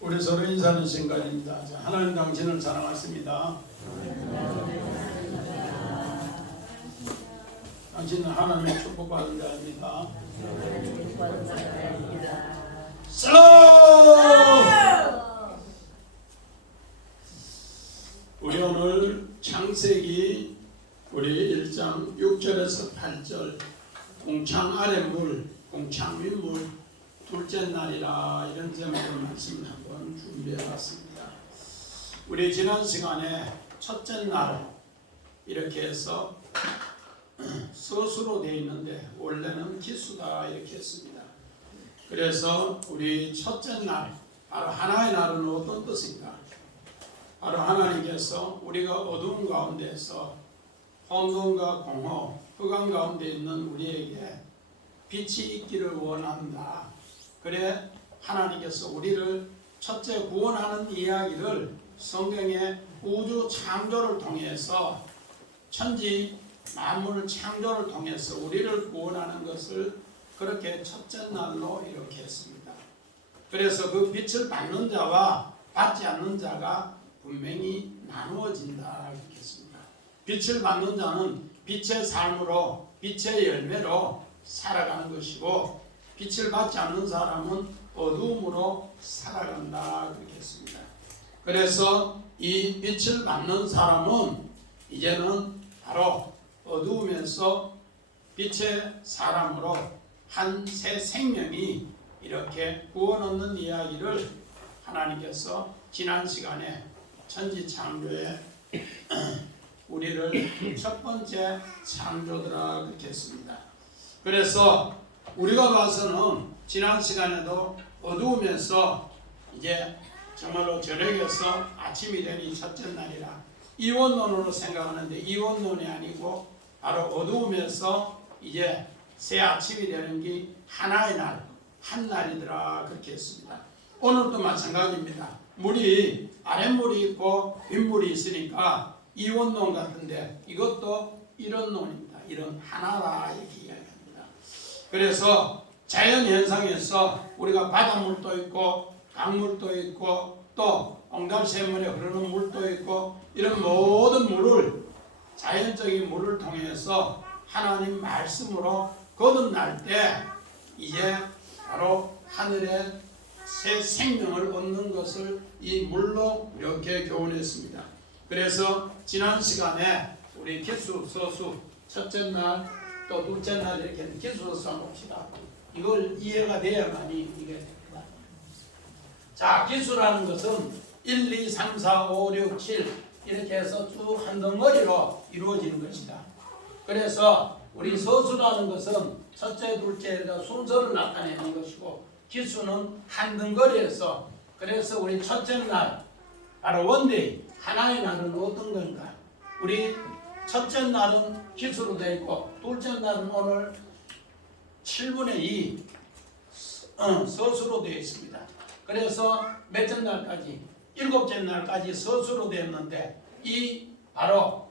우리 서로 인사하는 시간입니다. 하나님 당신을 사랑하십니다. 당신은 하나님의 축복받은 자입니다. 슬로우! 우리 오늘 창세기 우리 1장 6절에서 8절 공창 아랫물, 공창 윗물 둘째 날이라 이런 제목의 말씀을 한번 준비해봤습니다. 우리 지난 시간에 첫째 날 이렇게 해서 서수로 되어 있는데 원래는 기수다 이렇게 했습니다. 그래서 우리 첫째 날, 바로 하나의 날은 어떤 뜻인가? 바로 하나님께서 우리가 어두운 가운데서 혼돈과 공허, 흑암 가운데 있는 우리에게 빛이 있기를 원한다. 그래 하나님께서 우리를 첫째 구원하는 이야기를 성경의 우주 창조를 통해서 천지 만물 창조를 통해서 우리를 구원하는 것을 그렇게 첫째 날로 이렇게 했습니다. 그래서 그 빛을 받는 자와 받지 않는 자가 분명히 나누어진다 이렇게 했습니다. 빛을 받는 자는 빛의 삶으로 빛의 열매로 살아가는 것이고 빛을 받지 않는 사람은 어두움으로 살아간다 그렇게 했습니다. 그래서 이 빛을 받는 사람은 이제는 바로 어두움에서 빛의 사람으로 한 새 생명이 이렇게 구원 얻는 이야기를 하나님께서 지난 시간에 천지 창조에 우리를 첫 번째 창조더라 그렇게 했습니다. 그래서 우리가 봐서는 지난 시간에도 어두움에서 이제 정말로 저녁에서 아침이 되니 첫째 날이라 이원론으로 생각하는데 이원론이 아니고 바로 어두움에서 이제 새 아침이 되는 게 하나의 날, 한 날이더라 그렇게 했습니다. 오늘도 마찬가지입니다. 물이 아랫물이 있고 윗물이 있으니까 이원론 같은데 이것도 이런 논입니다. 이런 하나라 이렇게 이야기합니다. 그래서 자연현상에서 우리가 바닷물도 있고 강물도 있고 또 옹달샘물에 흐르는 물도 있고 이런 모든 물을 자연적인 물을 통해서 하나님 말씀으로 거듭날 때 이제 바로 하늘에 새 생명을 얻는 것을 이 물로 이렇게 교훈했습니다. 그래서 지난 시간에 우리 기수, 서수 첫째 날 또 둘째 날 이렇게 기수서 봅시다. 이걸 이해가 돼야만이 이게 됩니다. 자, 기수라는 것은 1, 2, 3, 4, 5, 6, 7 이렇게 해서 쭉 한 덩어리로 이루어지는 것이다. 그래서 우리 서수라는 것은 첫째, 둘째 순서를 나타내는 것이고 기수는 한 덩어리에서 그래서 우리 첫째 날 바로 원데이 하나의 날은 어떤 건가? 우리 첫째 날은 기수로 되어 있고 둘째 날은 오늘 7분의 2 서수로 되어 있습니다. 그래서 몇째 날까지? 일곱째 날까지 서수로 되었는데 이 바로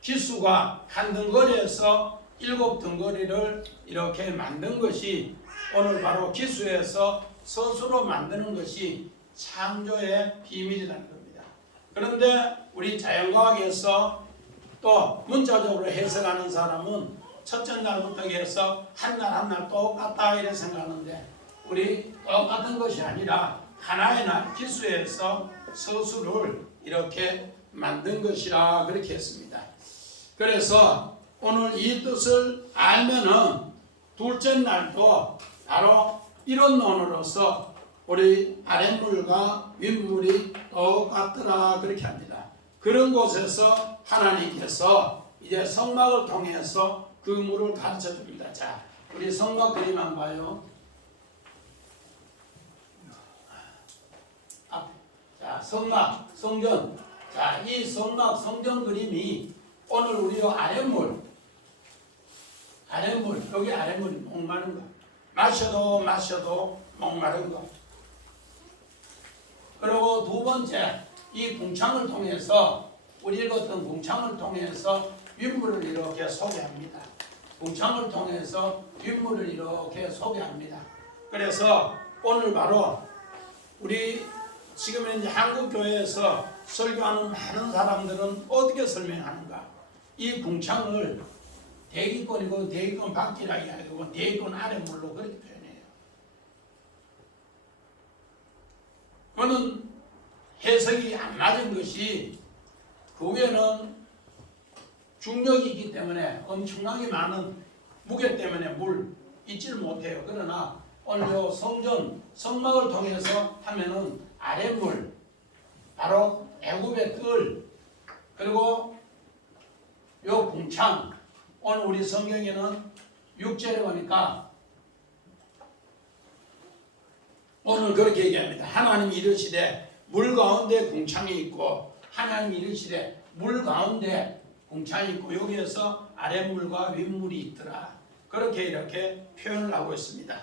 기수가 한 덩어리에서 7덩어리를 이렇게 만든 것이 오늘 바로 기수에서 서수로 만드는 것이 창조의 비밀이라는 겁니다. 그런데 우리 자연과학에서 또 문자적으로 해석하는 사람은 첫째 날부터 해서 한 날 한 날 똑같다 이렇게 생각하는데 우리 똑같은 것이 아니라 하나의 날 기수에서 서수를 이렇게 만든 것이라 그렇게 했습니다. 그래서 오늘 이 뜻을 알면은 둘째 날도 바로 이런 논으로서 우리 아랫물과 윗물이 똑같더라 그렇게 합니다. 그런 곳에서 하나님께서 이제 성막을 통해서 그 물을 가르쳐 줍니다. 자, 우리 성막 그림 한번 봐요. 자, 성막, 성전. 자, 이 성막, 성전 그림이 오늘 우리 아랫물, 여기 아랫물이 목마른 거. 마셔도 목마른 거. 그리고 두 번째, 이 궁창을 통해서 우리 읽었던 궁창을 통해서 윗물을 이렇게 소개합니다. 궁창을 통해서 윗물을 이렇게 소개합니다. 그래서 오늘 바로 우리 지금 현재 한국 교회에서 설교하는 많은 사람들은 어떻게 설명하는가? 이 궁창을 대기권이고 대기권 밖이라 이야기하고 대기권 아랫물로 그렇게 표현해요. 그거는 해석이 안 맞은 것이 그 위에는 중력이 있기 때문에 엄청나게 많은 무게 때문에 물 잊지를 못해요. 그러나 오늘 요 성전 성막을 통해서 하면은 아랫물 바로 애굽의 뜰 그리고 요 궁창 오늘 우리 성경에는 6절에 보니까 오늘 그렇게 얘기합니다. 하나님이 이르시되 물 가운데 궁창이 있고 하나님이 이르시되 물 가운데 궁창이 있고 여기에서 아랫물과 윗물이 있더라. 그렇게 이렇게 표현을 하고 있습니다.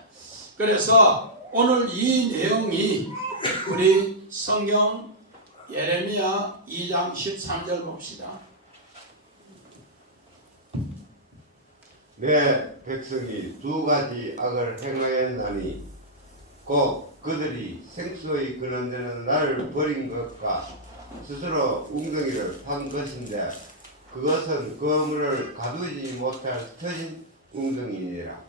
그래서 오늘 이 내용이 우리 성경 예레미야 2장 13절 봅시다. 내 백성이 두 가지 악을 행하였나니 곧 그들이 생수의 그는 데는 나를 버린 것과 스스로 웅덩이를 판 것인데 그것은 그 물을 가두지 못할 터진 웅덩이니라.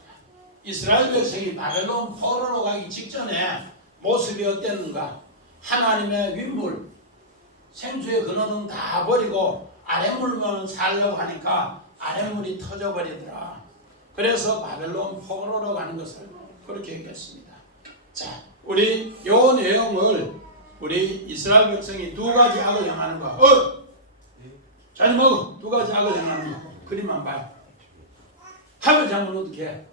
이스라엘 백성이 바벨론 포로로 가기 직전에 모습이 어땠는가? 하나님의 윗물 생수의 근원은 다 버리고 아랫물만 살려고 하니까 아랫물이 터져버리더라. 그래서 바벨론 포로로 가는 것을 그렇게 얘기했습니다. 자, 우리 요 내용을 우리 이스라엘 백성이 두 가지 악을 행하는 거. 잘 먹어. 두 가지 악을 행하는 거. 그림만 봐요. 하면 장면 어떻게 해?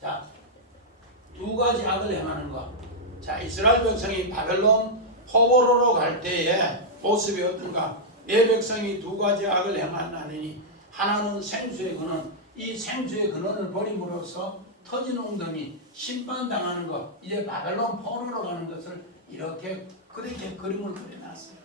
자, 두 가지 악을 행하는 거. 자, 이스라엘 백성이 바벨론 포로로 갈 때의 모습이 어떤가? 내 백성이 두 가지 악을 행하나니 하나는 생수의 근원, 이 생수의 근원을 버림으로써 터진 웅덩이, 심판당하는 것, 이제 바벨론 포로로 가는 것을 이렇게 그렇게 그림을 그려놨어요.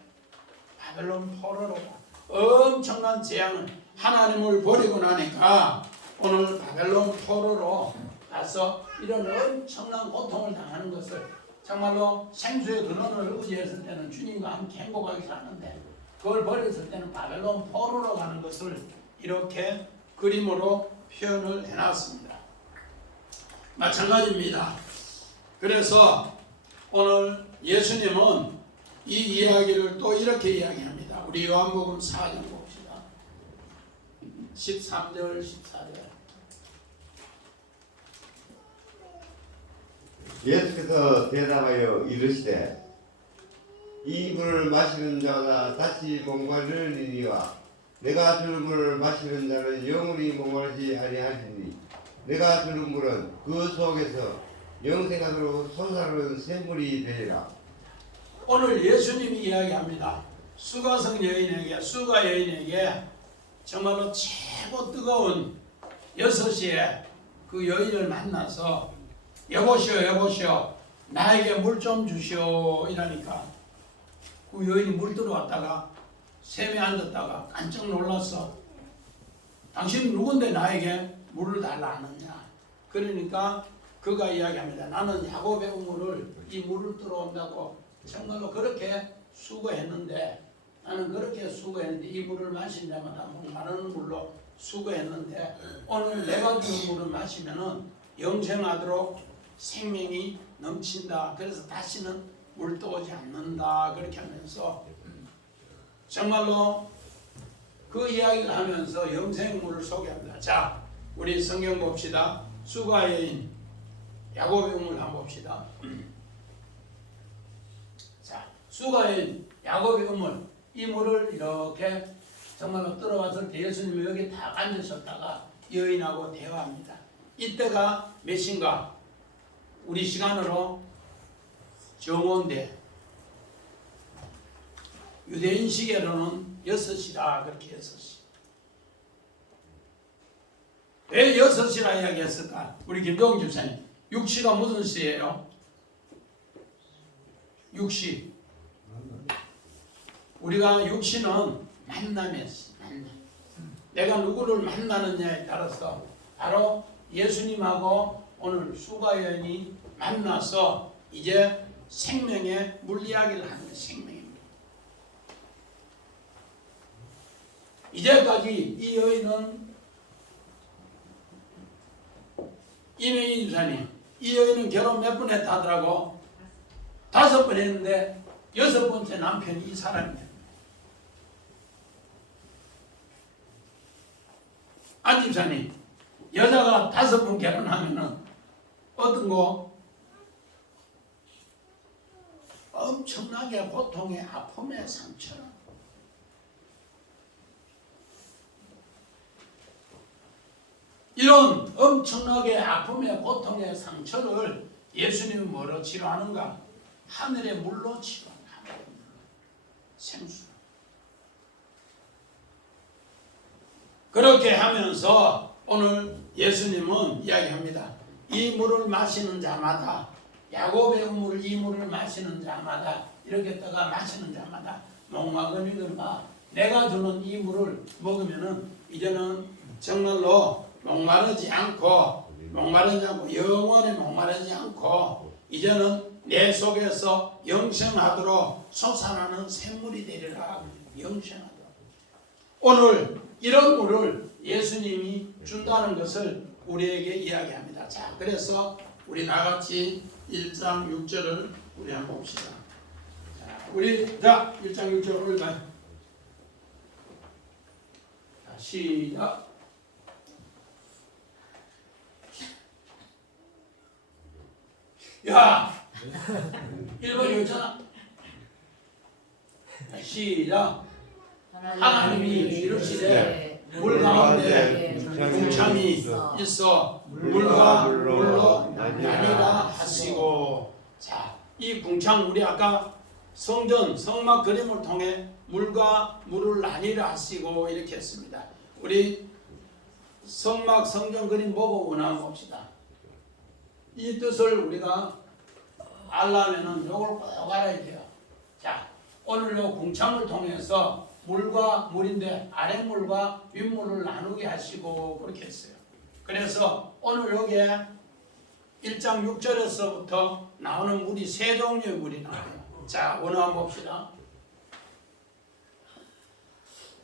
바벨론 포로로 가. 엄청난 재앙을 하나님을 버리고 나니까 오늘 바벨론 포로로 가서 이런 엄청난 고통을 당하는 것을 정말로 생수의 근원을 의지했을 때는 주님과 함께 행복하게 사는데 그걸 버렸을 때는 바벨론 포로로 가는 것을 이렇게 그림으로 표현을 해놨습니다. 마찬가지입니다. 그래서 오늘 예수님은 이 이야기를 또 이렇게 이야기합니다. 우리 요한복음 4장 봅시다. 13절 14절. 예수께서 대답하여 이르시되 이 물을 마시는 자마다 다시 목마르리니와 내가 주는 물을 마시는 자는 영원히 목마르지 아니하리니 내가 주는 물은 그 속에서 영생하도록 솟아오르는 샘물이 되리라. 오늘 예수님이 이야기합니다. 수가 여인에게 정말로 최고 뜨거운 6시에 그 여인을 만나서 여보시오 나에게 물 좀 주시오 이러니까 그 여인이 물 들어왔다가 샘에 앉았다가 깜짝 놀랐어. 당신 누군데 나에게 물을 달라 하느냐. 그러니까 그가 이야기합니다. 나는 야곱의 우물을 이 물을 들어온다고 정말로 그렇게 수고했는데 나는 그렇게 수고했는데 이 물을 마신 자마다 목마르는 물로 수고했는데 오늘 내가 주는 물을 마시면은 영생하도록 생명이 넘친다. 그래서 다시는 물 떠오지 않는다. 그렇게 하면서 정말로 그 이야기를 하면서 영생물을 소개합니다. 자, 우리 성경 봅시다. 수가 여인 야곱의 우물 한번 봅시다. 자, 수가 여인 야곱의 우물 이 물을 이렇게 정말로 들어왔을 때 예수님이 여기 딱 앉으셨다가 여인하고 대화합니다. 이때가 몇 시인가? 우리 시간으로 정오인데 유대인 시계로는 6시라 그렇게 6시. 왜 6시라 이야기했을까? 우리 김동훈 집사님 6시가 무슨 시예요? 6시. 우리가 6시는 만남의 시. 만남. 내가 누구를 만나느냐에 따라서 바로 예수님하고 오늘 수가 여인이 만나서 이제 생명의 물리학을 하는 거예요. 생명입니다. 이제까지 이 여인은 이명희 집사님, 이 여인은 결혼 몇 번 했다 하더라고? 5번 했는데 6번째 남편이 이 사람이에요. 안 집사님, 여자가 5번 결혼하면은 어떤 거? 엄청나게 고통의 아픔의 상처. 이런 엄청나게 아픔의 고통의 상처를 예수님은 뭐로 치료하는가? 하늘의 물로 치료한다. 생수. 그렇게 하면서 오늘 예수님은 이야기합니다. 이 물을 마시는 자마다, 야곱의 물을 이 물을 마시는 자마다, 이렇게 떠가 마시는 자마다 목마르니까 내가 주는 이 물을 먹으면은 이제는 정말로 목마르지 않고 영원히 목마르지 않고 이제는 내 속에서 영생하도록 솟아나는 샘물이 되리라. 영생하도록. 오늘 이런 물을 예수님이 준다는 것을 우리에게 이야기합니다. 자, 그래서 우리 나같이 1장 6절을 우리 한번 봅시다. 자, 1장 6절을 봐요. 자, 시작. 야! 1번이 있잖아. 시작. 하나님이 이르시되 물 가운데 궁창이 있어 물과 물로 나뉘라 하시고. 자, 이 궁창 우리 아까 성전 성막 그림을 통해 물과 물을 나뉘라 하시고 이렇게 했습니다. 우리 성막 성전 그림 보고 원하면 봅시다. 이 뜻을 우리가 알려면은 이걸 꼭 알아야 돼요. 자, 오늘 요 궁창을 통해서 물과 물인데 아랫물과 윗물을 나누게 하시고 그렇게 했어요. 그래서 오늘 여기에 1장 6절에서부터 나오는 물이 세 종류의 물이 나와요. 자, 오늘 한번 봅시다.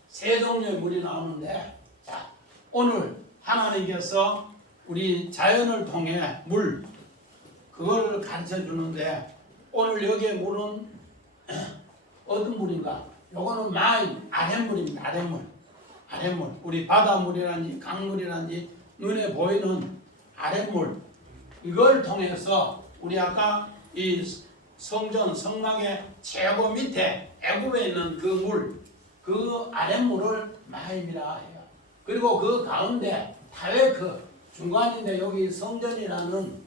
세 종류의 물이 나오는데, 자, 오늘 하나님께서 우리 자연을 통해 물, 그걸 가르쳐 주는데, 오늘 여기에 물은 어떤 물인가? 요거는 마인, 아랫물입니다. 아랫물. 우리 바다물이란지 강물이란지 눈에 보이는 아랫물. 이걸 통해서 우리 아까 이 성전, 성막의 최고 밑에 애굽에 있는 그 물, 그 아랫물을 마임이라 해요. 그리고 그 가운데 타웨크, 중간인데 여기 성전이라는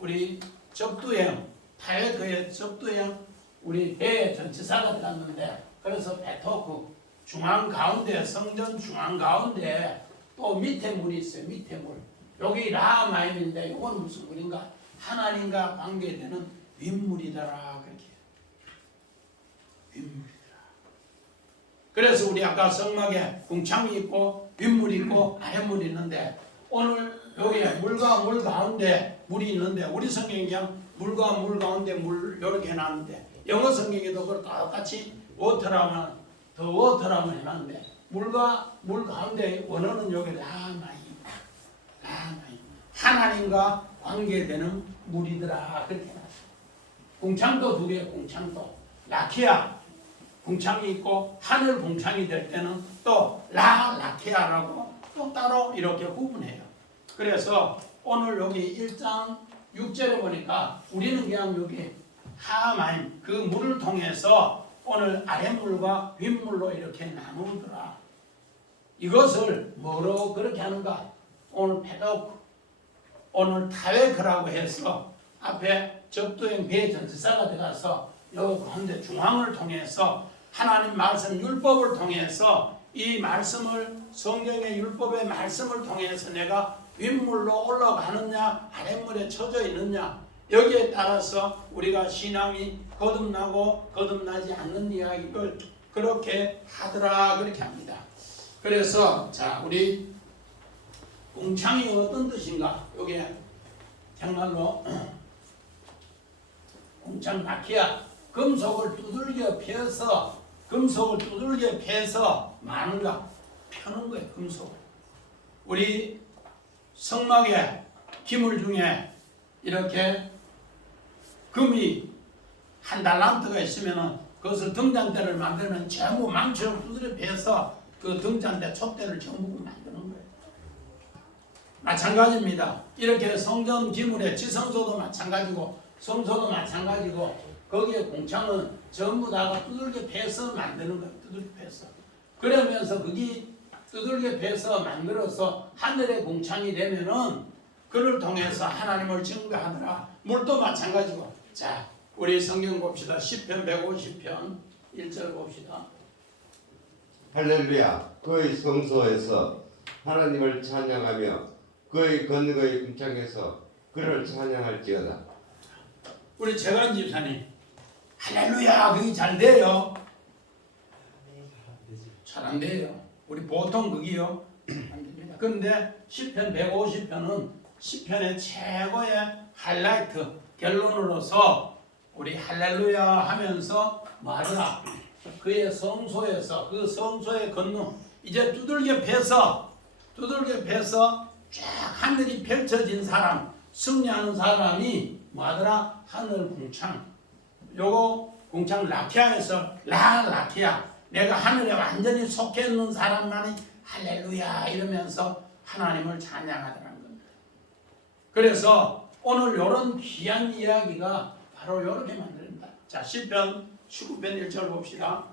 우리 접두형, 타웨크의 접두형 우리 배의 전치사가 들어갔는데, 그래서 베토크 중앙 가운데, 성전 중앙 가운데 또 밑에 물이 있어요. 밑에 물. 여기 라마임인데 이건 무슨 물인가? 하나님과 관계되는 윗물이더라. 그렇게. 윗물이더라. 그래서 우리 아까 성막에 궁창이 있고 윗물이 있고 아랫물이 있는데, 오늘 여기에 물과 물 가운데 물이 있는데, 우리 성경이 그냥 물과 물 가운데 물 이렇게 해놨는데, 영어 성경에도 그걸 똑같이 워터라면 더 워터라면 해놨는데, 물과 물 가운데 원어는 여기 라마임. 하나님과 관계되는 물이더라. 그렇게 해놨어요. 궁창도 2개, 궁창도 라키아 궁창이 있고 하늘 궁창이 될 때는 또 라키아라고 또 따로 이렇게 구분해요. 그래서 오늘 여기 1장 6절에 보니까 우리는 그냥 여기 하마임, 그 물을 통해서 오늘 아랫물과 윗물로 이렇게 나누더라. 이것을 뭐로 그렇게 하는가? 오늘 페도크, 오늘 타웨크라고 해서 앞에 접두형 배 전치사가 들어가서 요 가운데 중앙을 통해서 하나님 말씀 율법을 통해서 이 말씀을, 성경의 율법의 말씀을 통해서 내가 윗물로 올라가느냐 아랫물에 처져 있느냐, 여기에 따라서 우리가 신앙이 거듭나고 거듭나지 않는 이야기를 그렇게 하더라. 그렇게 합니다. 그래서 자, 우리 궁창이 어떤 뜻인가? 여기에 정말로 공창 라키아 금속을 두들겨 패서 많은가 펴는 거예요. 금속. 우리 성막에 기물 중에 이렇게 금이 한 달란트가 있으면은 그것을 등잔대를 만들면 전부 망치로 두드려 패서 그 등잔대 촛대를 전부 만드는 거예요. 마찬가지입니다. 이렇게 성전 기물의 지성소도 마찬가지고 성소도 마찬가지고 거기에 공창은 전부 다가 두들겨 패서 만드는 거예요. 두들겨 패서. 그러면서 그게 두들겨 패서 만들어서 하늘의 공창이 되면은 그를 통해서 하나님을 증거하더라. 물도 마찬가지고. 자, 우리 성경 봅시다. 시편 150편 1절 봅시다. 할렐루야. 그의 성소에서 하나님을 찬양하며 그의 건너의 궁창에서 그를 찬양할지어다. 우리 재관 집사님 할렐루야 그게 잘 돼요? 잘 안 돼요. 우리 보통 그게요 안 됩니다. 그런데 시편 150편은 시편의 최고의 하이라이트 결론으로서 우리 할렐루야 하면서 말하라. 그의 성소에서 그 성소의 건너 이제 두들겨 패서 쫙 하늘이 펼쳐진 사람 승리하는 사람이 뭐하더라? 하늘 궁창. 요거 궁창 라키아에서 라키아. 내가 하늘에 완전히 속해 있는 사람만이 할렐루야 이러면서 하나님을 찬양하더라는 겁니다. 그래서 오늘 이런 귀한 이야기가 바로 이렇게 만듭니다. 자, 시편 19편 1절 봅시다.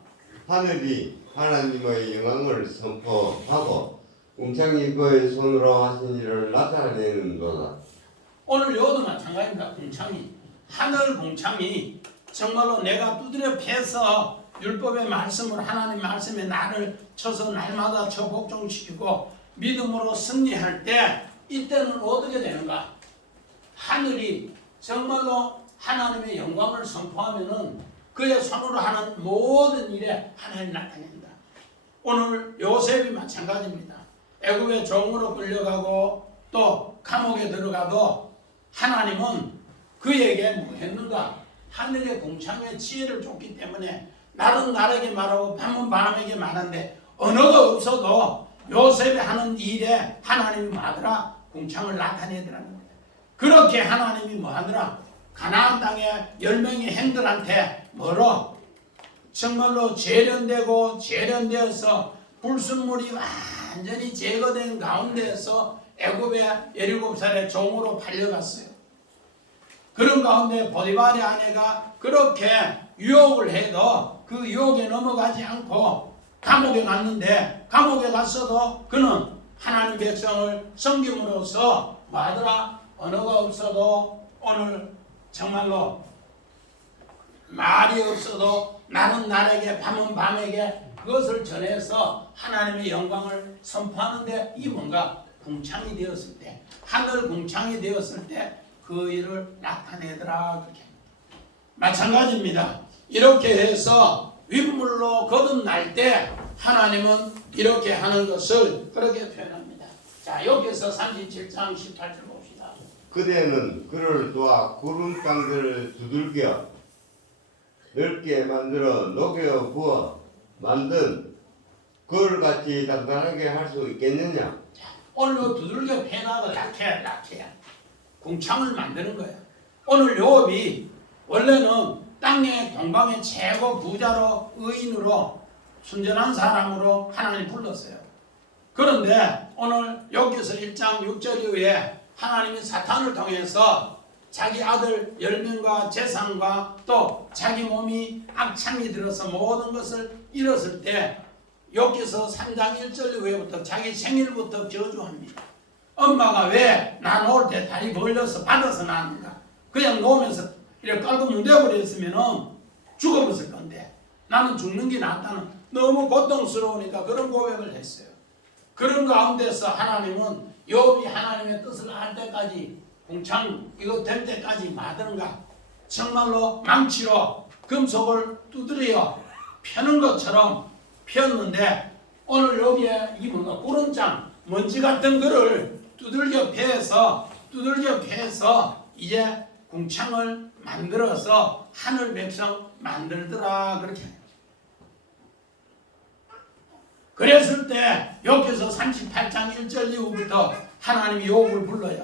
하늘이 하나님의 영광을 선포하고 궁창이 그의 손으로 하신 일을 나타내는도다. 오늘 여도 마찬가지입니다. 궁창이 하늘 궁창이 정말로 내가 두드려 패서 율법의 말씀을 하나님 말씀에 나를 쳐서 날마다 저 복종시키고 믿음으로 승리할 때 이때는 어떻게 되는가? 하늘이 정말로 하나님의 영광을 선포하면은 그의 손으로 하는 모든 일에 하나님 나타낸다. 오늘 요셉이 마찬가지입니다. 애굽의 종으로 끌려가고 또 감옥에 들어가도 하나님은 그에게 뭐 했는가? 하늘의 궁창의 지혜를 줬기 때문에 날은 날에게 말하고 밤은 밤에게 말하는데 언어가 없어도 요셉이 하는 일에 하나님이 뭐하더라? 궁창을 나타내더라는 겁니다. 그렇게 하나님이 뭐하더라? 가나안 땅의 10명의 행들한테 뭐로? 정말로 재련되어서 불순물이 완전히 제거된 가운데에서 애굽의 17살의 종으로 팔려갔어요. 그런 가운데 보디발의 아내가 그렇게 유혹을 해도 그 유혹에 넘어가지 않고 감옥에 갔는데 감옥에 갔어도 그는 하나님 백성을 섬김으로써 뭐하더라? 언어가 없어도 오늘 정말로 말이 없어도 날은 날에게 밤은 밤에게 그것을 전해서 하나님의 영광을 선포하는데 이 뭔가 궁창이 되었을 때 하늘 궁창이 되었을 때 그 일을 나타내더라. 그렇게 마찬가지입니다. 이렇게 해서 윗물로 거듭날 때 하나님은 이렇게 하는 것을 그렇게 표현합니다. 자, 여기서 37장 18절 봅시다. 그대는 그를 도와 구름 땅들을 두들겨 넓게 만들어 녹여 부어 만든 그을같이 단단하게 할 수 있겠느냐? 오늘 두들겨 패나가 라케야 궁창을 만드는 거야. 오늘 요업이 원래는 땅의 동방의 최고 부자로 의인으로 순전한 사람으로 하나님 불렀어요. 그런데 오늘 여기서 1장 6절 이후에 하나님이 사탄을 통해서 자기 아들 10명과 재산과 또 자기 몸이 악창이 들어서 모든 것을 잃었을 때 여기서 3장 1절 이후부터 자기 생일부터 저주합니다. 엄마가 왜 나 놓을 때 다리 벌려서 받아서 낳는가? 그냥 놓으면서 이렇게 깔고 문대버렸으면 죽어버렸을 건데 나는 죽는 게 낫다는 너무 고통스러우니까 그런 고백을 했어요. 그런 가운데서 하나님은 욥이 하나님의 뜻을 알 때까지 궁창 이거 될 때까지 마든가 정말로 망치로 금속을 두드려 펴는 것처럼 폈는데 오늘 여기에 이 뭔가 구름장 먼지 같은 거를 두들겨 패서 이제 궁창을 만들어서 하늘 백성 만들더라 그렇게 해요. 그랬을 때 여기서 38장 1절 이후부터 하나님이 욥을 불러요.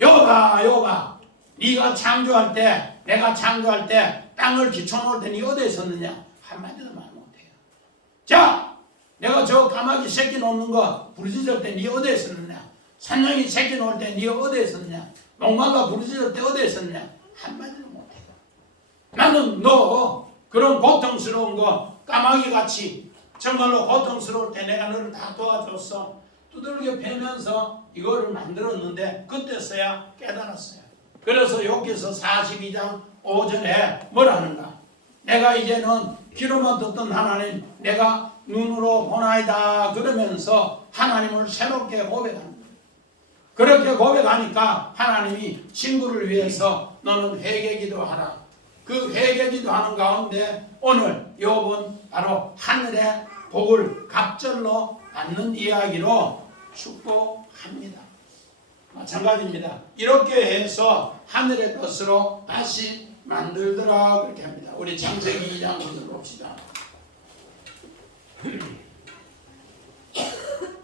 욥아 네가 창조할 때 내가 창조할 때 땅을 기초놓을 때 네 어디에 있었느냐? 한마디도 말 못해요. 자 내가 저 까마귀 새끼 놓는 거 부르짖을 때 네 어디에 있었느냐? 산양이 새끼 놓을 때 네 어디에 있었느냐? 목마가 부르짖을 때 어디에 있었느냐? 한마디도 못해요. 나는 너 그런 고통스러운 거 까마귀같이 정말로 고통스러울 때 내가 너를 다 도와줬어. 두들겨 패면서 이거를 만들었는데 그때서야 깨달았어요. 그래서 여기서 42장 5절에 뭐라는가? 내가 이제는 귀로만 듣던 하나님 내가 눈으로 보나이다 그러면서 하나님을 새롭게 고백합니다. 그렇게 고백하니까 하나님이 친구를 위해서 너는 회개기도 하라. 그 회개기도 하는 가운데 오늘 욥은 바로 하늘의 복을 갑절로 받는 이야기로 축복합니다. 마찬가지입니다. 이렇게 해서 하늘의 것으로 다시 만들더라 그렇게 합니다. 우리 창세기 2장 한번 봅시다.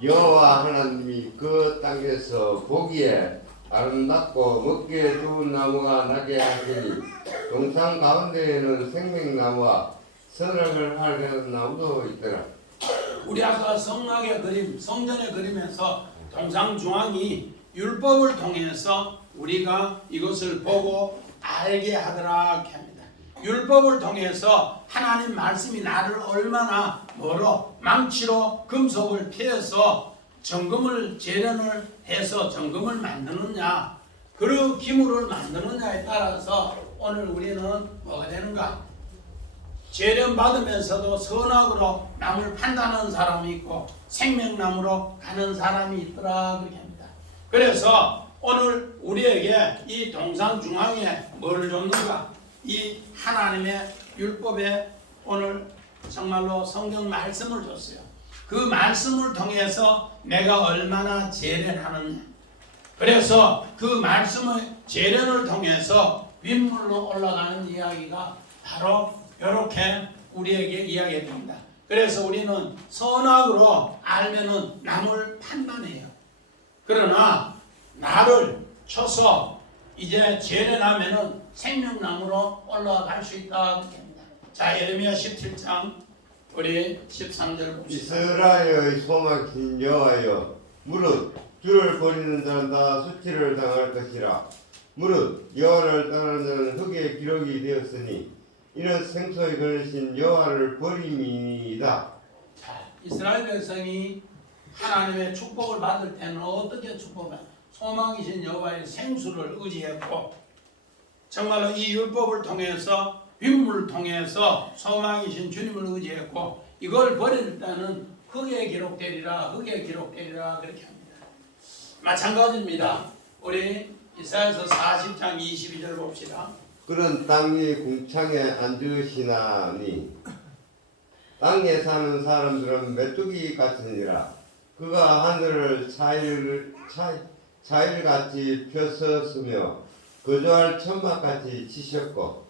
여호와 하나님이 그 땅에서 보기에 아름답고 먹기에 좋은 나무가 나게 하시니 동산 가운데에는 생명나무와 선악을 알게 나무도 있더라. 우리 아까 성막의 그림, 성전의 그림에서 동상 중앙이 율법을 통해서 우리가 이것을 보고 알게 하더라 이렇게 합니다. 율법을 통해서 하나님 말씀이 나를 얼마나 뭐로 망치로 금속을 피해서 정금을 재련을 해서 정금을 만드느냐, 그 기물을 만드느냐에 따라서 오늘 우리는 뭐가 되는가? 재련 받으면서도 선악으로 남을 판단하는 사람이 있고 생명나무로 가는 사람이 있더라 그렇게 합니다. 그래서 오늘 우리에게 이 동상 중앙에 뭘 줬는가? 이 하나님의 율법에 오늘 정말로 성경 말씀을 줬어요. 그 말씀을 통해서 내가 얼마나 재련하느냐. 그래서 그 말씀의 재련을 통해서 윗물로 올라가는 이야기가 바로 이렇게 우리에게 이야기됩니다. 그래서 우리는 선악으로 알면은 남을 판단해요. 그러나 나를 쳐서 이제 재련하면은 생명나무로 올라갈 수 있다 그렇게 합니다. 자, 예레미야 17장 우리 13절 봅시다. 이스라엘의 소망인 여호와여, 무릇 주를 버리는 자는 다 수치를 당할 것이라. 무릇 여호와를 떠나는 자는 흙에 기록이 되었으니 이는 생소에 걸리신 여호와를 버림이니이다. 자, 이스라엘 백성이 하나님의 축복을 받을 때는 어떻게 축복을 받아요? 소망이신 여호와의 생수를 의지했고 정말로 이 율법을 통해서 윗물을 통해서 소망이신 주님을 의지했고 이걸 버릴 때는 흙에 기록되리라 흙에 기록되리라 그렇게 합니다. 마찬가지입니다. 우리 이사야서 40장 22절 봅시다. 그런 땅이 궁창에 앉으시나니 땅에 사는 사람들은 메뚜기 같으니라. 그가 하늘을 차일같이 펴섰으며 거주할 천막같이 치셨고.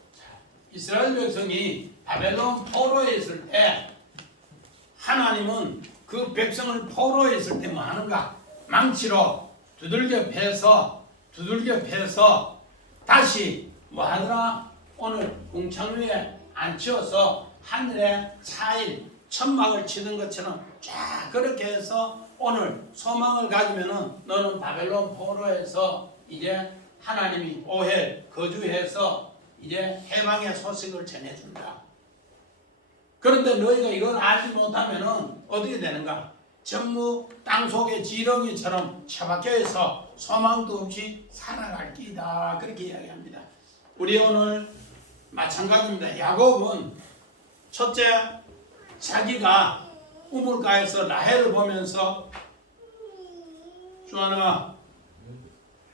이스라엘 백성이 바벨론 포로에 있을 때 하나님은 그 백성을 포로에 있을 때 뭐 하는가? 망치로 두들겨 패서 다시 뭐 하더라? 오늘 궁창 위에 앉혀서 하늘에 차일 천막을 치는 것처럼 쫙 그렇게 해서 오늘 소망을 가지면은 너는 바벨론 포로에서 이제 하나님이 오해 거주해서 이제 해방의 소식을 전해준다. 그런데 너희가 이걸 알지 못하면은 어떻게 되는가? 전부 땅속의 지렁이처럼 처박혀 있어 소망도 없이 살아갈 끼다 그렇게 이야기합니다. 우리 오늘 마찬가지입니다. 야곱은 첫째 자기가 우물가에서 라헬을 보면서 주하나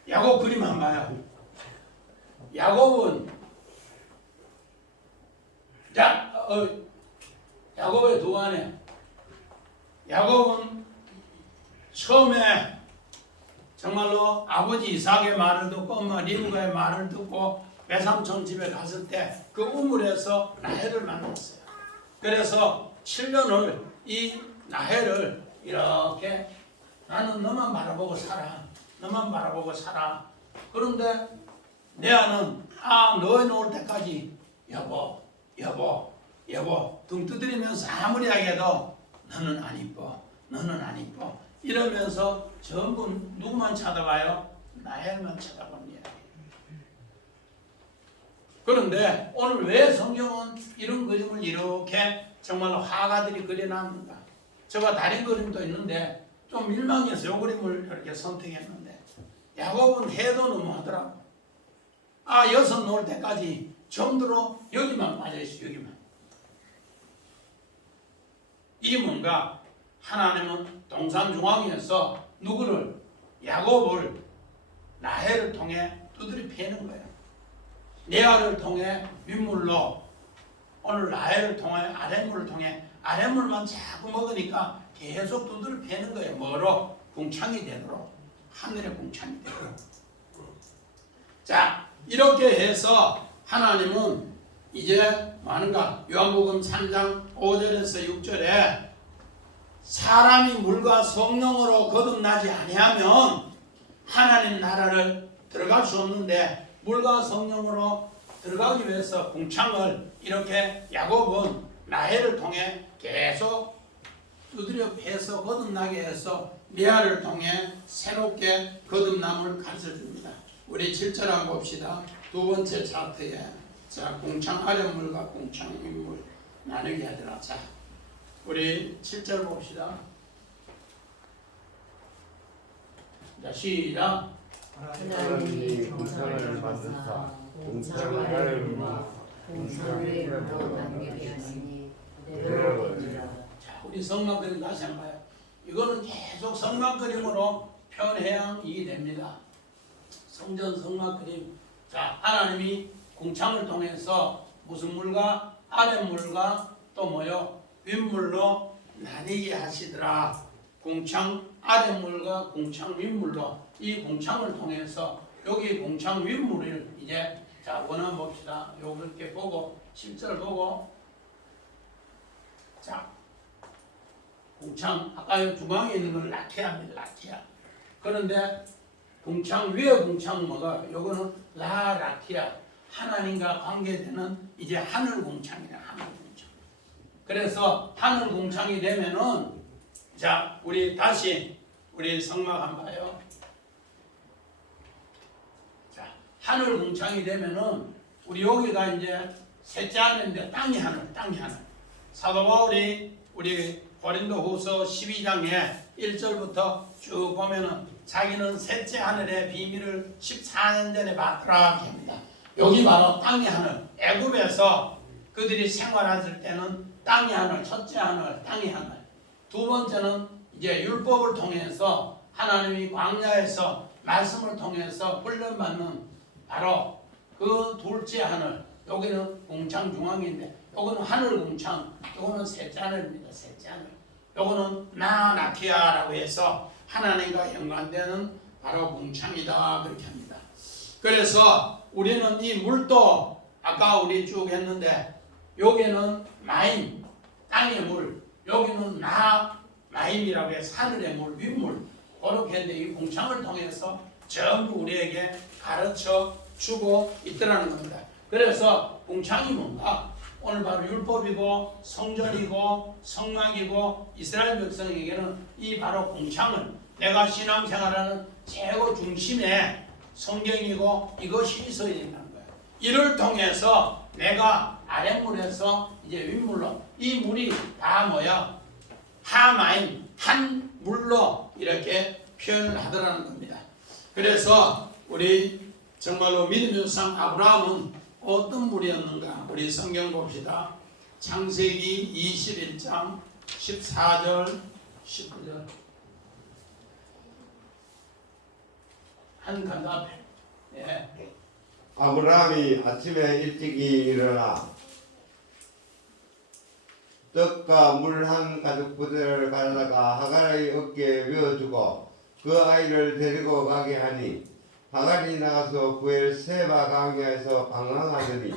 야곱 그림 한번 봐요. 야곱은 야곱의 두 아내. 야곱은 처음에 정말로 아버지 이삭의 말을 듣고 엄마 리브가의 말을 듣고 외삼촌 집에 갔을 때 그 우물에서 라헬을 만났어요. 그래서 7년을 이 라헬을 이렇게 나는 너만 바라보고 살아. 너만 바라보고 살아. 그런데 레아는 너에 놓을 때까지 여보 등 두드리면서 아무리 하게도 너는 안 이뻐. 너는 안 이뻐. 이러면서 전부 누구만 쳐다봐요? 라헬만 쳐다봅니다. 그런데 오늘 왜 성경은 이런 그림을 이렇게 정말로 화가들이 그려놨는가? 제가 다른 그림도 있는데 좀 민망해서 이 그림을 이렇게 선택했는데 야곱은 해도 너무하더라고. 여섯 놓을 때까지 정도로 여기만 빠져있어. 여기만. 이게 뭔가 하나님은 동산 중앙에서 누구를? 야곱을 라헬을 통해 두드려 패는 거예요. 레아를 통해 윗물로, 오늘 라헬을 통해 아랫물을 통해 아랫물만 자꾸 먹으니까 계속 두드려 패는 거예요. 뭐로? 궁창이 되도록. 하늘의 궁창이 되도록. 자, 이렇게 해서 하나님은 이제 뭐하는가? 요한복음 3장 5절에서 6절에 사람이 물과 성령으로 거듭나지 아니하면 하나님 나라를 들어갈 수 없는데, 물과 성령으로 들어가기 위해서 궁창을 이렇게 야곱은 라헬을 통해 계속 두드려 패서 거듭나게 해서 레아를 통해 새롭게 거듭남을 가르쳐줍니다. 우리 7절 한번 봅시다. 두 번째 차트에 자, 궁창 아랫물과 궁창 윗물 나누게 하더라. 자, 우리 7절 봅시다. 자, 시작. 하나님이 궁창을 만드사 궁창 아래로 궁창 위로 만들게 하시니 내려오리라. 자, 우리 성막 그림 다시 한번 봐요. 이거는 계속 성막 그림으로 표현해야 이게 됩니다. 성전 성막 그림. 자, 하나님이 궁창을 통해서 무슨 물과 아랫물과 또 뭐요? 윗물로 나뉘게 하시더라. 궁창 아랫물과 궁창 윗물로, 이 궁창을 통해서 여기 궁창 윗물을 이제 자 원한 봅시다. 요렇게 보고 10절 보고, 자 궁창 아까 중앙에 있는 건 라키아입니다. 라키아. 그런데 궁창 위에 궁창 뭐가? 요거는 라키아. 하나님과 관계되는 이제 하늘 궁창이다. 하늘 궁창. 그래서 하늘 궁창이 되면은 자 우리 다시 우리 성막 한번 봐요. 자 하늘 궁창이 되면은 우리 여기가 이제 셋째 하늘인데 땅이 하늘, 땅이 하늘. 사도 바울이 우리 고린도후서 12장에 1절부터 쭉 보면은 자기는 셋째 하늘의 비밀을 14년 전에 받더라 합니다. 여기 바로 땅의 하늘. 애굽에서 그들이 생활했을 때는 땅의 하늘, 첫째 하늘, 땅의 하늘. 두 번째는 이제 율법을 통해서 하나님이 광야에서 말씀을 통해서 훈련받는 바로 그 둘째 하늘. 여기는 궁창 중앙인데 요거는 하늘 궁창, 요거는 셋째 하늘입니다. 셋째 하늘. 요거는 라키아라고 해서 하나님과 연관되는 바로 궁창이다 그렇게 합니다. 그래서 우리는 이 물도 아까 우리 쭉 했는데 여기는 마임, 땅의 물, 여기는 마임이라고 해서 하늘의 물, 윗물 그렇게 했는데 이 궁창을 통해서 전부 우리에게 가르쳐 주고 있더라는 겁니다. 그래서 궁창이 뭔가? 오늘 바로 율법이고 성전이고 성막이고 이스라엘 백성에게는 이 바로 궁창을 내가 신앙생활하는 최고 중심에 성경이고 이것이 있어야 된다는 거예요. 이를 통해서 내가 아랫물에서 이제 윗물로 이 물이 다 뭐야? 하마임, 한 물로 이렇게 표현을 하더라는 겁니다. 그래서 우리 정말로 믿음의 상 아브라함은 어떤 물이었는가? 우리 성경 봅시다. 창세기 21장 14절 19절 한 간다. 예. 아브라함이 아침에 일찍이 일어나 떡과 물 한 가죽 부대를 가져다가 하갈의 어깨에 메어주고 그 아이를 데리고 가게 하니 하갈이 나가서 부엘세바 강야에서 방황하더니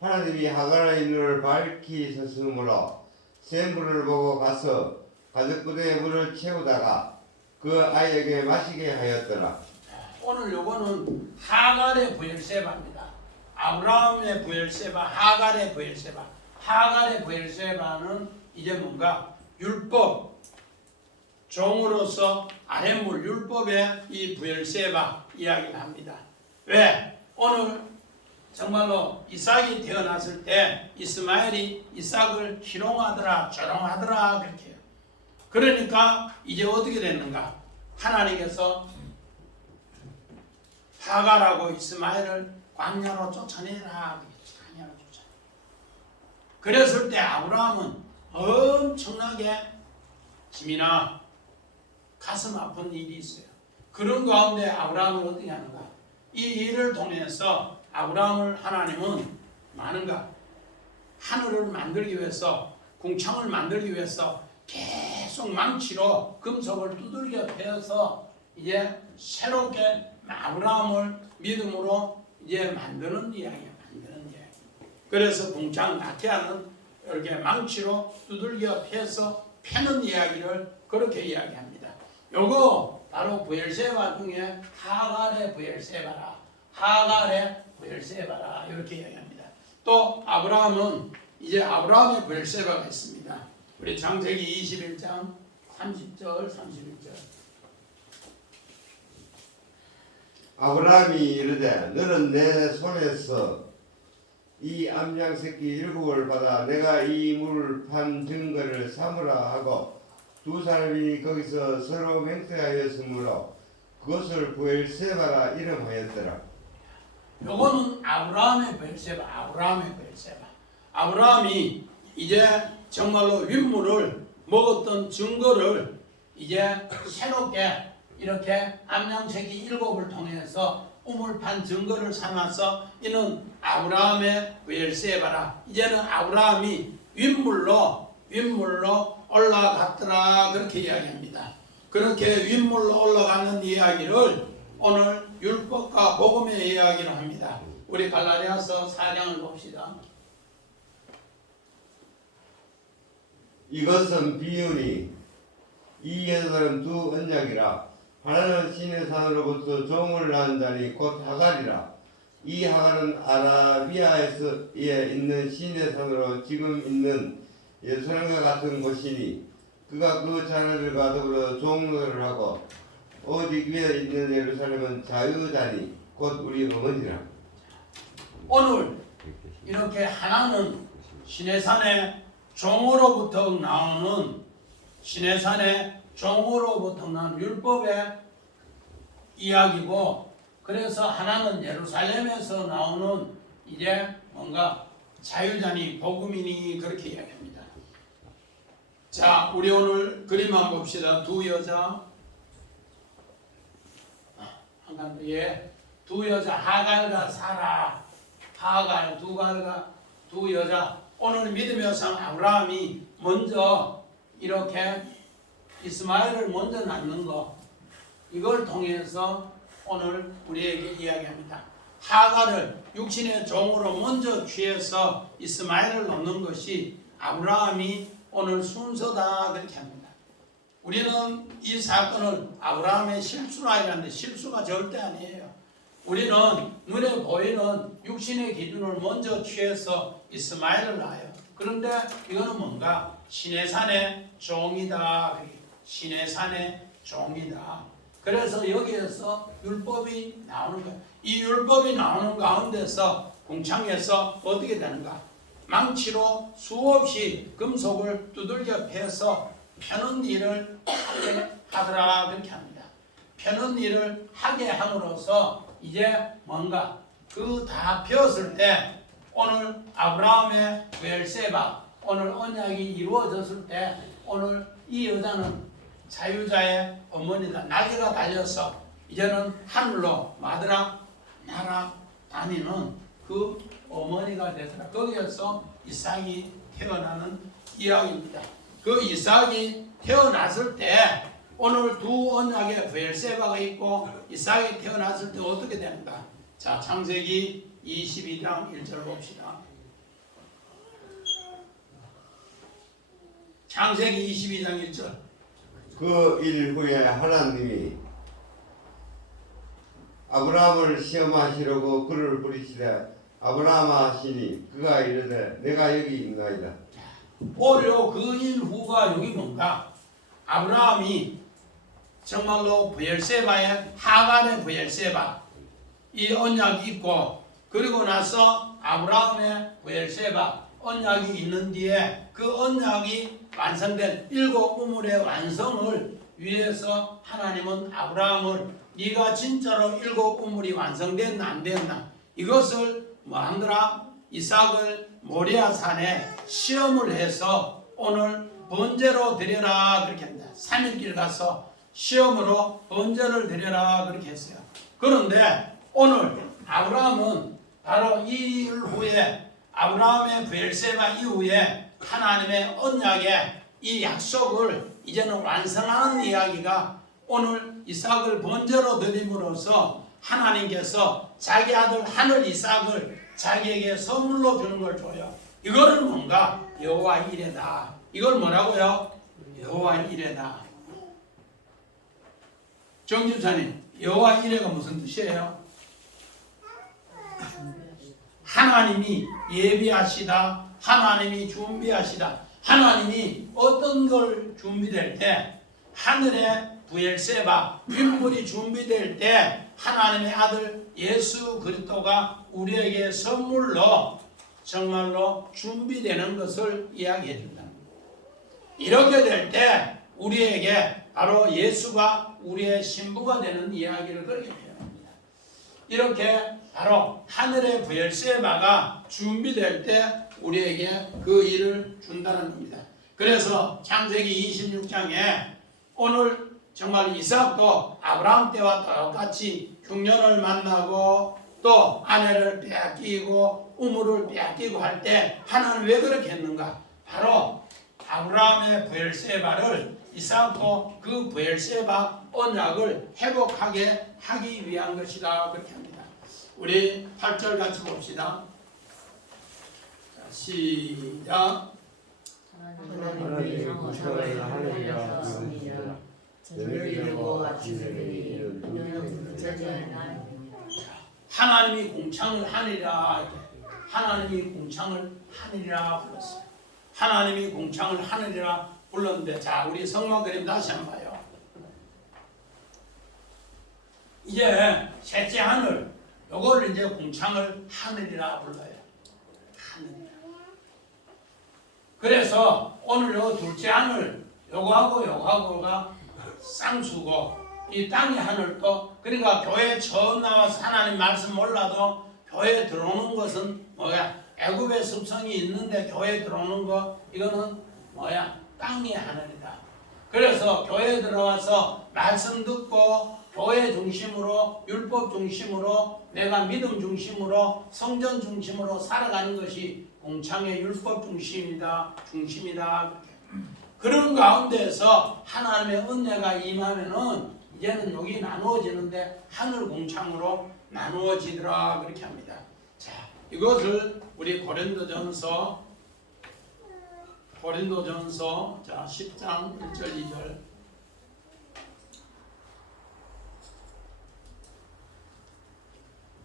하나님이 하갈의 눈을 밝히 섰으므로 새 물을 보고 가서 가죽부대에 물을 채우다가 그 아이에게 마시게 하였더라. 오늘 요거는 하갈의 부엘세바입니다. 아브라함의 부엘세바, 하갈의 부엘세바. 하갈의 부엘세바는 이제 뭔가 율법, 종으로서 아랫물 율법의 이 부엘세바 이야기를 합니다. 왜? 오늘 정말로 이삭이 태어났을 때 이스마엘이 이삭을 희롱하더라, 조롱하더라 그렇게 해요. 그러니까 이제 어떻게 됐는가? 하나님께서 하갈하고 이스마엘을 광야로 쫓아내라. 광야로 쫓아내. 그랬을 때 아브라함은 엄청나게 힘이나 가슴 아픈 일이 있어요. 그런 가운데 아브라함은 어떻게 하는가? 이 일을 통해서 아브라함을 하나님은 많은가? 하늘을 만들기 위해서, 궁창을 만들기 위해서 계속 망치로 금속을 두들겨 패서 이제 새롭게 아브라함을 믿음으로 이제 만드는 이야기야. 만드는 이야기. 그래서 궁창 나케아는 이렇게 망치로 두들겨 패서 패는 이야기를 그렇게 이야기합니다. 요거 바로 부엘세바 중에 하갈의 부엘세바라, 하갈의 부엘세바라 이렇게 이야기합니다. 또 아브라함은 이제 아브라함의 부엘세바가 있습니다. 우리 창세기 21장 30절 31절. 아브라함이 이르되 너는 내 손에서 이 암양 새끼 7을 받아 내가 이 물 판 증거를 삼으라 하고 두 사람이 거기서 서로 맹세하였으므로 그것을 부엘세바라 이름하였더라. 요거는 아브라함의 부엘세바, 아브라함의 부엘세바. 아브라함이 이제 정말로 윗물을 먹었던 증거를 이제 새롭게 이렇게 암양새끼 7을 통해서 우물판 증거를 삼아서 이는 아브라함의 부엘세바라. 이제는 아브라함이 윗물로 올라갔더라 그렇게 이야기합니다. 그렇게 윗물로 올라가는 이야기를 오늘 율법과 복음의 이야기를 합니다. 우리 갈라디아서 4장을 봅시다. 이것은 비유니 이 연설은 두 언약이라. 하나는 신의 산으로부터 종을 낳은 자니 곧 하갈이라. 이 하갈은 아라비아에 있는 신의 산으로 지금 있는 예루살렘과 같은 곳이니 그가 그 자녀들과 더불어 종노를 하고 오직 위에 있는 예루살렘은 자유자니 곧 우리 어머니라. 오늘 이렇게 하나는 시내산의 종으로부터 나오는 시내산의 종으로부터 나온 율법의 이야기고, 그래서 하나는 예루살렘에서 나오는 이제 뭔가 자유자니 복음이니 그렇게 이야기합니다. 자, 우리 오늘 그림 한번 봅시다. 두 여자, 두 여자 하갈과 사라, 하갈 두 여자. 오늘 믿음의 상 아브라함이 먼저 이렇게 이스마엘을 먼저 낳는 거, 이걸 통해서 오늘 우리에게 이야기합니다. 하갈을 육신의 종으로 먼저 취해서 이스마엘을 낳는 것이 아브라함이 오늘 순서다 그렇게 합니다. 우리는 이 사건을 아브라함의 실수라 이라는데 실수가 절대 아니에요. 우리는 눈에 보이는 육신의 기준을 먼저 취해서 이스마엘을 낳아요. 그런데 이거는 뭔가 신의 산의 종이다. 신의 산의 종이다. 그래서 여기에서 율법이 나오는 거예요. 이 율법이 나오는 가운데서 궁창에서 어떻게 되는가? 망치로 수없이 금속을 두들겨 패서 펴는 일을 하게 하더라 그렇게 합니다. 펴는 일을 하게 함으로써 이제 뭔가 그 다 펴었을 때 오늘 아브라함의 부엘세바, 오늘 언약이 이루어졌을 때 오늘 이 여자는 자유자의 어머니다. 날개가 달려서 이제는 하늘로 날아다니는 그 어머니가 되더라. 거기에서 이삭이 태어나는 이야기입니다. 그 이삭이 태어났을 때 오늘 두 언약에 브엘세바가 있고 이삭이 태어났을 때 어떻게 되는가? 자, 창세기 22장 1절 봅시다. 창세기 22장 1절. 그 일 후에 하나님이 아브라함을 시험하시려고 그를 부리시되 아브라함아 하시니 그가 이르되 내가 여기 있나이다. 오히려 그 일 후가 여기 뭔가? 아브라함이 정말로 브엘세바의 하간의 브엘세바 이 언약이 있고, 그리고 나서 아브라함의 브엘세바 언약이 있는 뒤에 그 언약이 완성된 일곱 우물의 완성을 위해서 하나님은 아브라함을 네가 진짜로 일곱 우물이 완성됐나 안 됐나 이것을 뭐 한거라? 이삭을 모리아 산에 시험을 해서 오늘 번제로 드려라 그렇게 합니다. 3일길 가서 시험으로 번제를 드려라 그렇게 했어요. 그런데 오늘 아브라함은 바로 이 일 후에 아브라함의 브엘세바 이후에 하나님의 언약의 이 약속을 이제는 완성하는 이야기가 오늘 이삭을 번제로 드림으로써 하나님께서 자기 아들 하늘 이삭을 자기에게 선물로 주는 걸 줘요. 이거를 뭔가? 여호와 이레다. 이걸 뭐라고요? 여호와 이레다. 정집사님, 여호와 이레가 무슨 뜻이에요? 하나님이 예비하시다, 하나님이 준비하시다. 하나님이 어떤 걸 준비될 때, 하늘의 브엘세바 윗물이 준비될 때 하나님의 아들 예수 그리스도가 우리에게 선물로 정말로 준비되는 것을 이야기해 준다. 이렇게 될 때 우리에게 바로 예수가 우리의 신부가 되는 이야기를 그렇게 표현합니다. 이렇게 바로 하늘의 브엘세바가 준비될 때 우리에게 그 일을 준다는 겁니다. 그래서 창세기 26장에 오늘 정말 이삭도 아브라함 때와 똑같이 흉년을 만나고 또 아내를 빼앗기고 우물을 빼앗기고 할 때 하나는 왜 그렇게 했는가? 바로 아브라함의 브엘세바를 이삭도 그 브엘세바 언약을 회복하게 하기 위한 것이다 그렇게 합니다. 우리 8절 같이 봅시다. 자, 시작. 하나님이 상을 하느니라 하시니라. 저를 이루고 아침이니 너는 부자지의 날입니다. 하나님이 공창을 하니라. 하나님이 공창을 하니라 불렀어요. 하나님이 공창을 하느니라 불렀는데, 자, 우리 성막 그림 다시 한번 봐요. 이제 셋째 하늘, 요거를 이제 공창을 하느니라 불러요. 하느니라. 그래서 오늘 요 둘째 하늘, 요거하고가 쌍수고, 이 땅의 하늘도, 그러니까 교회 처음 나와서 하나님 말씀 몰라도 교회에 들어오는 것은 뭐야? 애굽의 습성이 있는데 교회에 들어오는 거, 이거는 뭐야? 땅의 하늘이다. 그래서 교회에 들어와서 말씀 듣고 교회 중심으로, 율법 중심으로, 내가 믿음 중심으로, 성전 중심으로 살아가는 것이 공창의 율법 중심이다. 그런 가운데서 하나님의 은혜가 임하면은 이제는 여기 나누어지는데 하늘 공창으로 나누어지더라 그렇게 합니다. 자, 이것을 우리 고린도전서 자 10장 1절 2절.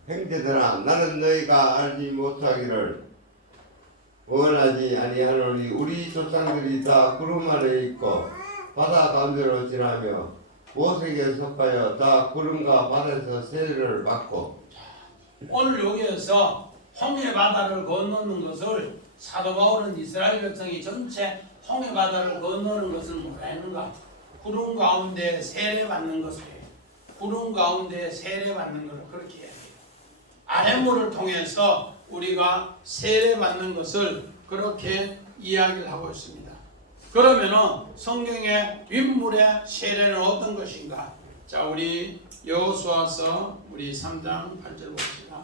형제들아 나는 너희가 알지 못하기를 원하지 아니하노니 우리 조상들이 다 구름 아래 있고 바다 가운데로 지나며 모색에 섭하여 다 구름과 바다에서 세례를 받고. 오늘 여기에서 홍해 바다를 건너는 것을 사도 바울은 이스라엘 백성이 전체 홍해 바다를 건너는 것을 뭐라 했는가? 구름 가운데 세례받는 것을 해요. 구름 가운데 세례받는 것을 그렇게 해요. 아랫물을 통해서 우리가 세례받는 것을 그렇게 이야기를 하고 있습니다. 그러면은 성경의 윗물의 세례는 어떤 것인가? 자, 우리 여호수아서 우리 3장 8절 봅시다.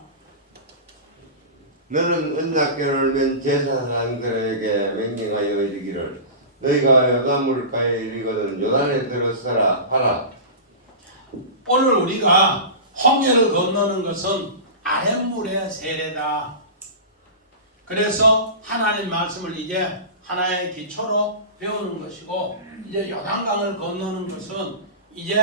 너는 언약궤를 맨 제사장들에게 명령하여 이르기를 너희가 요단물가에 이르거든 요단에 들어서라 하라. 오늘 우리가 홍해를 건너는 것은 아랫물의 세례다. 그래서 하나님 말씀을 이제 하나의 기초로 배우는 것이고, 이제 요단강을 건너는 것은 이제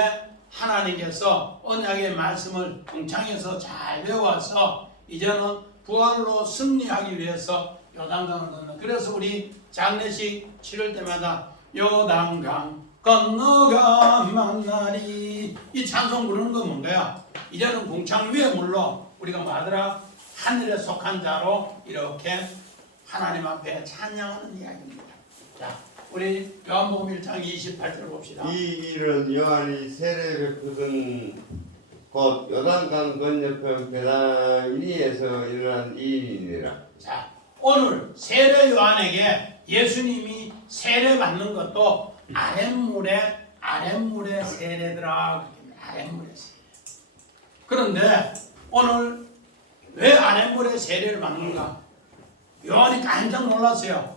하나님께서 언약의 말씀을 궁창에서 잘 배워서 이제는 부활로 승리하기 위해서 요단강을 건너. 그래서 우리 장례식 치를 때마다 요단강 건너가 만나리 이 찬송 부르는 건 뭔가요? 이제는 궁창 위에 물러 우리가 뭐하더라? 하늘에 속한 자로 이렇게 하나님 앞에 찬양하는 이야기입니다. 자, 우리 요한복음 1장 28절 봅시다. 이 일은 요한이 세례 베푸던 곧 요단강 건너편 베다니에서 일어난 일이니라. 자, 오늘 세례 요한에게 예수님이 세례 받는 것도 아랫물의 세례더라. 아랫물의 세례. 그런데 오늘 왜 아랫물의 세례를 받는가? 요한이 깜짝 놀랐어요.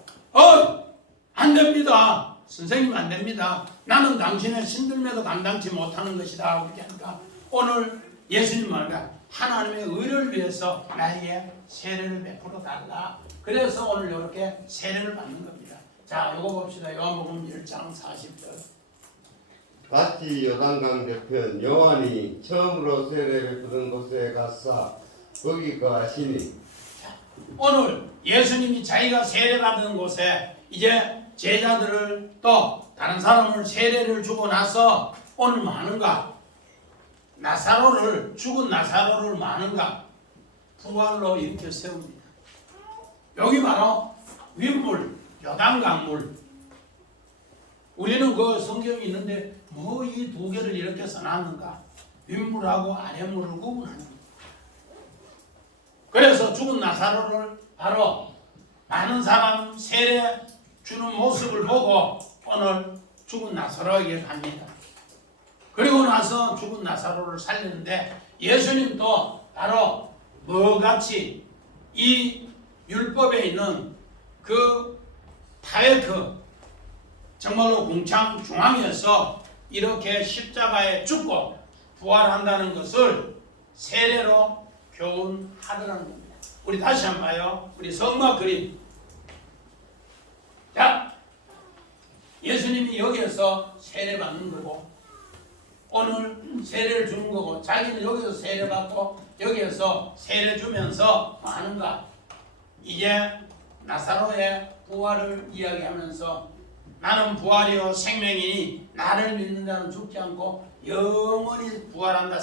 안 됩니다. 선생님 안 됩니다. 나는 당신의 신들매도 감당치 못하는 것이다. 그렇게 하니까 오늘 예수님 말과 하나님의 의를 위해서 나에게 세례를 베풀어 달라. 그래서 오늘 이렇게 세례를 받는 겁니다. 자, 이거 봅시다. 요한복음 1장 40절. 같이 요단강 대편 요한이 처음으로 세례 베푸던 곳에 갔사 거기 거하시니. 오늘 예수님이 자기가 세례받은 곳에 이제 제자들을 또 다른 사람을 세례를 주고 나서 오늘 뭐 하는가? 죽은 나사로를 뭐 하는가? 부활로 일으켜 세웁니다. 여기 바로 윗물, 요단강물. 우리는 그 성경이 있는데 뭐 이 두 개를 이렇게 써놨는가? 윗물하고 아랫물을 구분하는 거예요. 그래서 죽은 나사로를 바로 많은 사람 세례 주는 모습을 보고 오늘 죽은 나사로에게 갑니다. 그리고 나서 죽은 나사로를 살리는데 예수님도 바로 뭐같이 이 율법에 있는 그 타웨트 정말로 궁창 중앙에서 이렇게 십자가에 죽고 부활한다는 것을 세례로 교훈하더라는 겁니다. 우리 다시 한번 봐요. 우리 성막 그림. 자, 예수님이 여기에서 세례 받는 거고 오늘 세례를 주는 거고 자기는 여기서 세례 받고 여기에서 세례 주면서 뭐 하는가? 이제 나사로의 부활을 이야기하면서 나는 부활이요 생명이니 나를 믿는 자는 죽지 않고 영원히 부활한다,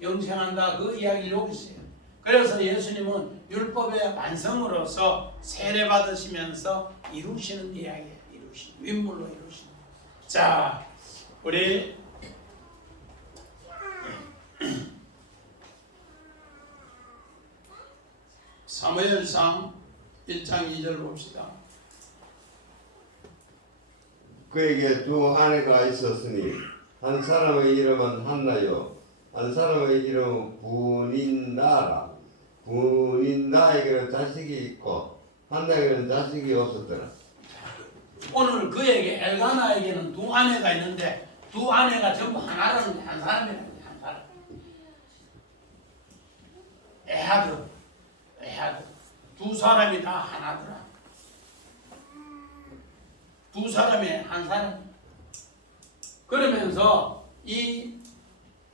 영생한다, 그 이야기를 여기 있어요. 그래서 예수님은 율법의 완성으로서 세례 받으시면서 이루시는 이야기예요. 윗물로 이루시는. 자, 우리 사무엘상 1장 2절 봅시다. 그에게 두 아내가 있었으니 한 사람의 이름은 한나요 한 사람의 이름은 분인나라. 분인나에게는 자식이 있고 한나에게는 자식이 없었더라. 오늘 그에게 엘가나에게는 두 아내가 있는데 두 아내가 전부 하나라는 한 사람이라는 거예요. 한 사람. 에하드 두 사람이 다 하나더라. 두 사람의 한 사람. 그러면서 이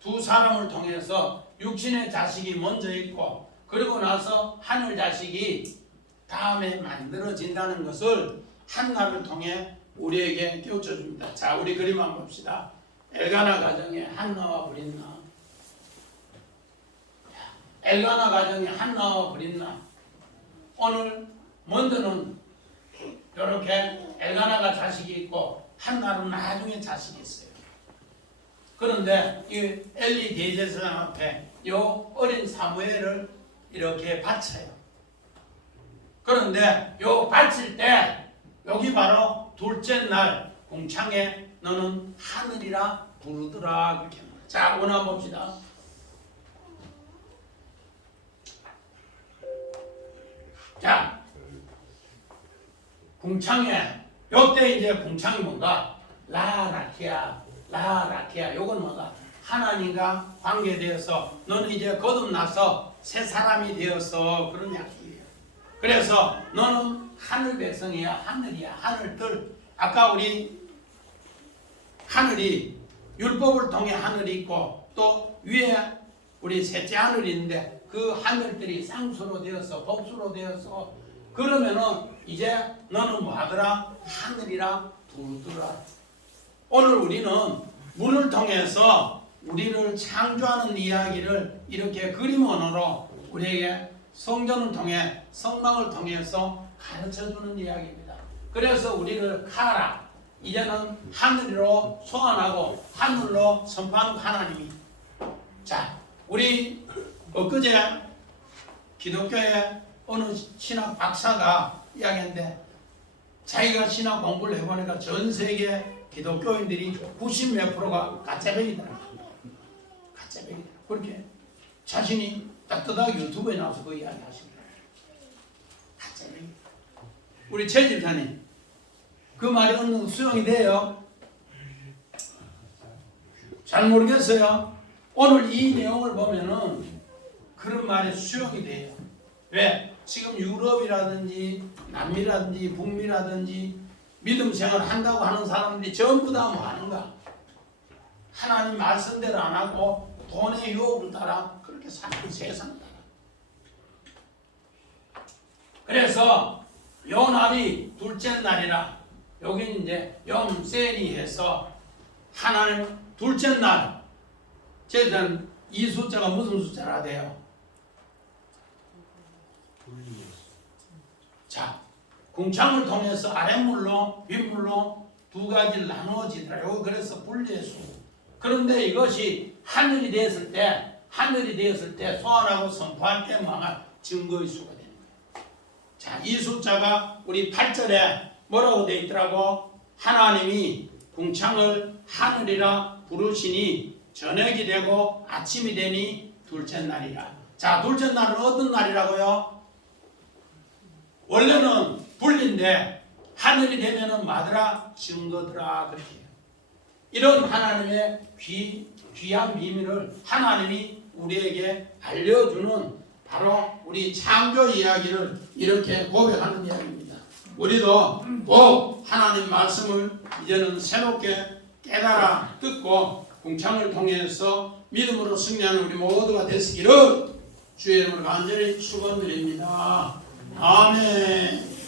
두 사람을 통해서 육신의 자식이 먼저 있고 그리고 나서 하늘 자식이 다음에 만들어진다는 것을 한나를 통해 우리에게 깨우쳐 줍니다. 자, 우리 그림 한번 봅시다. 엘가나 가정에 한나와 브린나. 엘가나 가정에 한나와 브린나. 오늘 먼저는 이렇게 엘가나가 자식이 있고 한나는 나중에 자식이 있어요. 그런데 이 엘리 대제사장 앞에 이 어린 사무엘을 이렇게 바쳐요. 그런데 요 바칠 때 여기 바로 둘째 날 공창에 너는 하늘이라 부르더라 그렇게. 자, 오늘 한번 봅시다. 자, 궁창에 요때 이제 궁창이 뭔가 라라키아 요건 뭐가 하나님과 관계되어서 너는 이제 거듭나서 새 사람이 되어서 그런 약속이에요. 그래서 너는 하늘 백성이야. 하늘이야. 하늘들. 아까 우리 하늘이 율법을 통해 하늘이 있고 또 위에 우리 셋째 하늘이 있는데 그 하늘들이 쌍수로 되어서 복수로 되어서 그러면은 이제 너는 뭐 하더라? 하늘이랑 두르더라. 오늘 우리는 문을 통해서 우리를 창조하는 이야기를 이렇게 그림 언어로 우리에게 성전을 통해 성막을 통해서 가르쳐주는 이야기입니다. 그래서 우리를 가라. 이제는 하늘로 소환하고 하늘로 선포하는 하나님이. 자, 우리 엊그제 기독교의 어느 신학 박사가 이야기했는데 자기가 신학 공부를 해보니까 전 세계 기독교인들이 90몇 프로가 가짜백이더라. 가짜백이더라. 그렇게 자신이 따뜻하게 유튜브에 나와서 그 이야기 하십니다. 가짜백. 우리 최 집사님 그 말이 어느 수용이 돼요? 잘 모르겠어요. 오늘 이 내용을 보면은 그런 말이 수용이 돼요. 왜? 지금 유럽이라든지 남미라든지 북미라든지 믿음 생활 한다고 하는 사람들이 전부 다 뭐 하는가? 하나님 말씀대로 안 하고 돈의 유혹을 따라 그렇게 사는 세상 따라. 그래서 요 날이 둘째 날이라 여기는 이제 염세리 해서 하나님 둘째 날. 제가 이 숫자가 무슨 숫자라 돼요? 자, 궁창을 통해서 아랫물로 윗물로 두 가지를 나누어지더라고요. 그래서 분리해서. 그런데 이것이 하늘이 되었을 때 소환하고 선포할 때 망할 증거의 수가 되는 거예요. 자, 이 숫자가 우리 8절에 뭐라고 되어 있더라고? 하나님이 궁창을 하늘이라 부르시니 저녁이 되고 아침이 되니 둘째 날이라. 자, 둘째 날은 어떤 날이라고요? 원래는 분리인데 하늘이 되면은 마더라 증거더라 그렇게 해요. 이런 하나님의 귀한 비밀을 하나님이 우리에게 알려주는 바로 우리 창조 이야기를 이렇게 고백하는 이야기입니다. 우리도 꼭 하나님 말씀을 이제는 새롭게 깨달아 듣고 궁창을 통해서 믿음으로 승리하는 우리 모두가 되시기를 주의 이름으로 간절히 축원드립니다. 아멘.